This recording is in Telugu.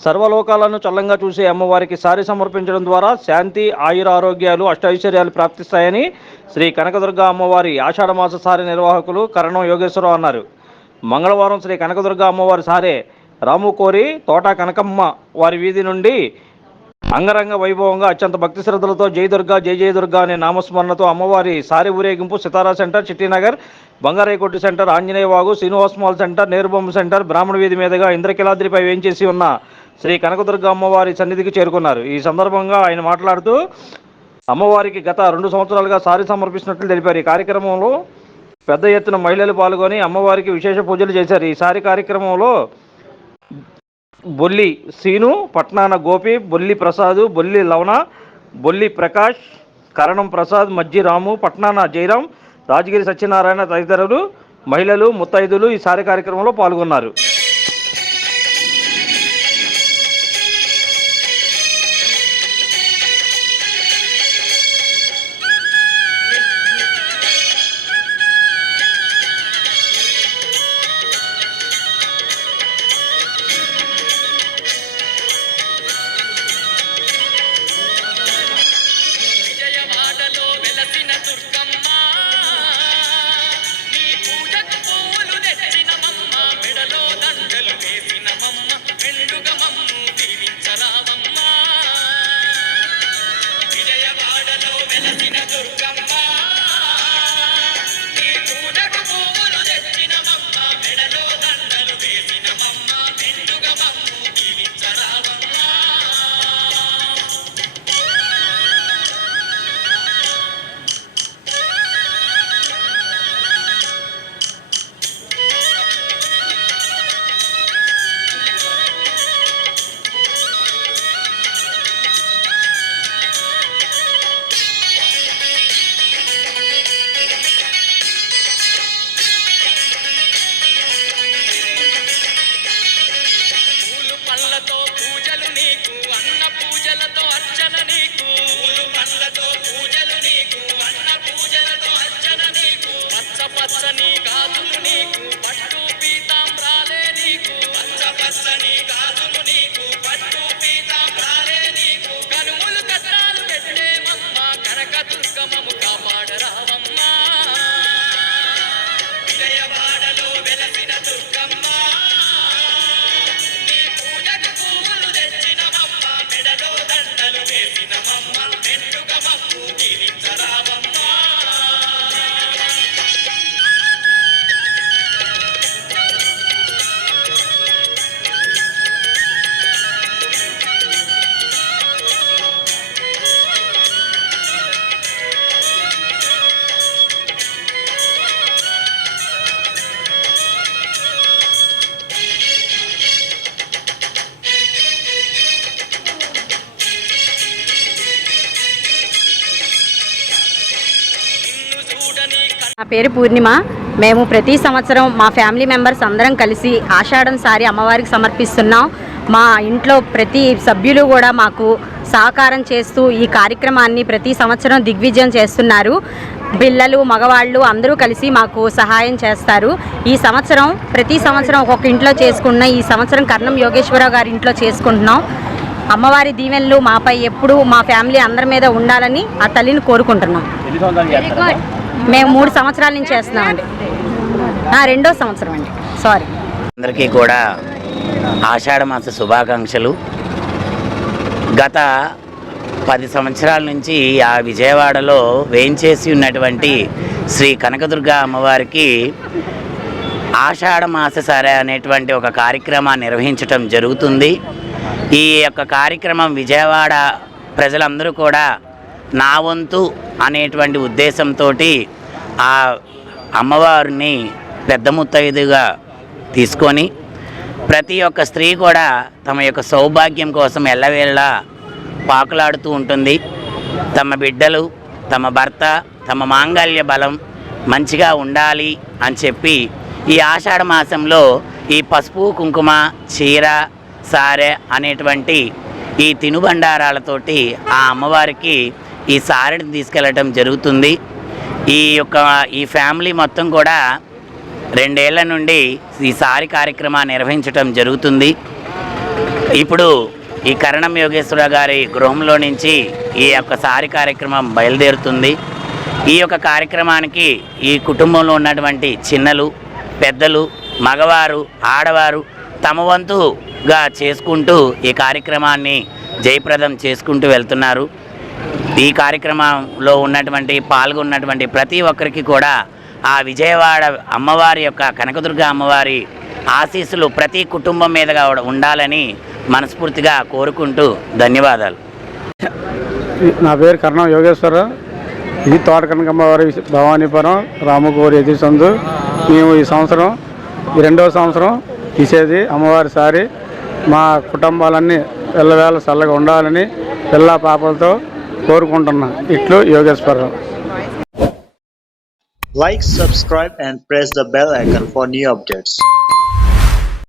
సర్వలోకాలను చల్లంగా చూసే అమ్మవారికి సారి సమర్పించడం ద్వారా శాంతి ఆయుర ఆరోగ్యాలు అష్టైశ్వర్యాలు ప్రాప్తిస్తాయని శ్రీ కనకదుర్గ అమ్మవారి ఆషాఢమాస సారి నిర్వాహకులు కరణం యోగేశ్వరరావు అన్నారు. మంగళవారం శ్రీ కనకదుర్గ అమ్మవారి సారే రాముకోరి తోట కనకమ్మ వారి వీధి నుండి అంగరంగ వైభవంగా అత్యంత భక్తి శ్రద్ధలతో జై దుర్గా జై జయ దుర్గా అనే నామస్మరణతో అమ్మవారి సారి ఊరేగింపు Sitara center Chittinagar Bangarayakottu center Anjaneyavagu Srinivas mall center Nerubomma center బ్రాహ్మణ వీధి మీదుగా ఇంద్రకిలాద్రిపై వేయించేసి ఉన్న శ్రీ కనకదుర్గ అమ్మవారి సన్నిధికి చేరుకున్నారు. ఈ సందర్భంగా ఆయన మాట్లాడుతూ అమ్మవారికి గత రెండు సంవత్సరాలుగా సారి సమర్పిస్తున్నట్లు తెలిపారు. ఈ కార్యక్రమంలో పెద్ద ఎత్తున మహిళలు పాల్గొని అమ్మవారికి విశేష పూజలు చేశారు. ఈ సారి కార్యక్రమంలో బొల్లి సీను పట్నాన గోపి బొల్లి ప్రసాద్ బొల్లి లవణ బొల్లి ప్రకాష్ కరణం ప్రసాద్ మజ్జి రాము పట్నాన జయరాం రాజగిరి సత్యనారాయణ తదితరులు మహిళలు ముత్తైదులు ఈ సారి కార్యక్రమంలో పాల్గొన్నారు. పచ్చని గాజులు నీకు పట్టు పీతాంబ్రాలే నీకు పచ్చ పచ్చని గాజులు నీకు పట్టు పీతాంబ్రాలే నీకు. కనుములు కట్టాలు పెట్టేమమ్మ కనక దుర్గమము కాపాడరావమ్మా. విజయవాడలో వెలసిన దుర్గమ్మ. నీ పూజకు పూలు తెచ్చినమమ్మ మెడలో దండలు వేసినమమ్మ నా పేరు పూర్ణిమ. మేము ప్రతి సంవత్సరం మా ఫ్యామిలీ మెంబర్స్ అందరం కలిసి ఆషాఢం సారి అమ్మవారికి సమర్పిస్తున్నాం. మా ఇంట్లో ప్రతి సభ్యులు కూడా మాకు సహకారం చేస్తూ ఈ కార్యక్రమాన్ని ప్రతి సంవత్సరం దిగ్విజయం చేస్తున్నారు. పిల్లలు మగవాళ్ళు అందరూ కలిసి మాకు సహాయం చేస్తారు. ఈ సంవత్సరం ప్రతి సంవత్సరం ఒక్కొక్క ఇంట్లో చేసుకున్న ఈ సంవత్సరం కర్ణం యోగేశ్వరరావు గారి ఇంట్లో చేసుకుంటున్నాం. అమ్మవారి దీవెనలు మాపై ఎప్పుడూ మా ఫ్యామిలీ అందరి మీద ఉండాలని ఆ తల్లిని కోరుకుంటున్నాం. మేము మూడు సంవత్సరాల నుంచి చేస్తున్నామండి రెండో సంవత్సరం అండి. సారీ అందరికీ కూడా ఆషాఢ మాస శుభాకాంక్షలు. గత పది సంవత్సరాల నుంచి ఆ విజయవాడలో వేయించేసి ఉన్నటువంటి శ్రీ కనకదుర్గ అమ్మవారికి ఆషాఢ మాస సరే అనేటువంటి ఒక కార్యక్రమాన్ని నిర్వహించటం జరుగుతుంది. ఈ యొక్క కార్యక్రమం విజయవాడ ప్రజలందరూ కూడా నా వంతు అనేటువంటి ఉద్దేశంతో ఆ అమ్మవారిని పెద్ద ముత్తైదుగా తీసుకొని ప్రతి ఒక్క స్త్రీ కూడా తమ యొక్క సౌభాగ్యం కోసం ఎల్లవేళ్ళ పాకులాడుతూ ఉంటుంది. తమ బిడ్డలు తమ భర్త తమ మాంగల్య బలం మంచిగా ఉండాలి అని చెప్పి ఈ ఆషాఢ మాసంలో ఈ పసుపు కుంకుమ చీర సారె అనేటువంటి ఈ తినుబండారాలతోటి ఆ అమ్మవారికి ఈ సారిని తీసుకెళ్ళటం జరుగుతుంది. ఈ యొక్క ఈ ఫ్యామిలీ మొత్తం కూడా రెండేళ్ళ నుండి ఈ సారి కార్యక్రమాన్ని నిర్వహించటం జరుగుతుంది. ఇప్పుడు ఈ కరణం యోగేశ్వర గారి గృహంలో నుంచి ఈ యొక్క సారి కార్యక్రమం బయలుదేరుతుంది. ఈ యొక్క కార్యక్రమానికి ఈ కుటుంబంలో ఉన్నటువంటి చిన్నలు పెద్దలు మగవారు ఆడవారు తమ వంతుగా చేసుకుంటూ ఈ కార్యక్రమాన్ని జయప్రదం చేసుకుంటూ వెళ్తున్నారు. ఈ కార్యక్రమంలో ఉన్నటువంటి పాల్గొన్నటువంటి ప్రతి ఒక్కరికి కూడా ఆ విజయవాడ అమ్మవారి యొక్క కనకదుర్గ అమ్మవారి ఆశీస్సులు ప్రతి కుటుంబం మీదుగా ఉండాలని మనస్ఫూర్తిగా కోరుకుంటూ ధన్యవాదాలు. నా పేరు కర్ణం యోగేశ్వరరావు ఇది తోట కనకమ్మవారి భవానీపురం రామగోరి ఎదురు సందు మేము ఈ సంవత్సరం ఈ రెండవ సంవత్సరం తీసేది అమ్మవారి సారి మా కుటుంబాలన్నీ వెళ్ళవేళ చల్లగా ఉండాలని పిల్ల పాపలతో కోరుకుంటున్నా ఇట్లు Yogeswara Rao Like, subscribe, and press the bell icon for new updates.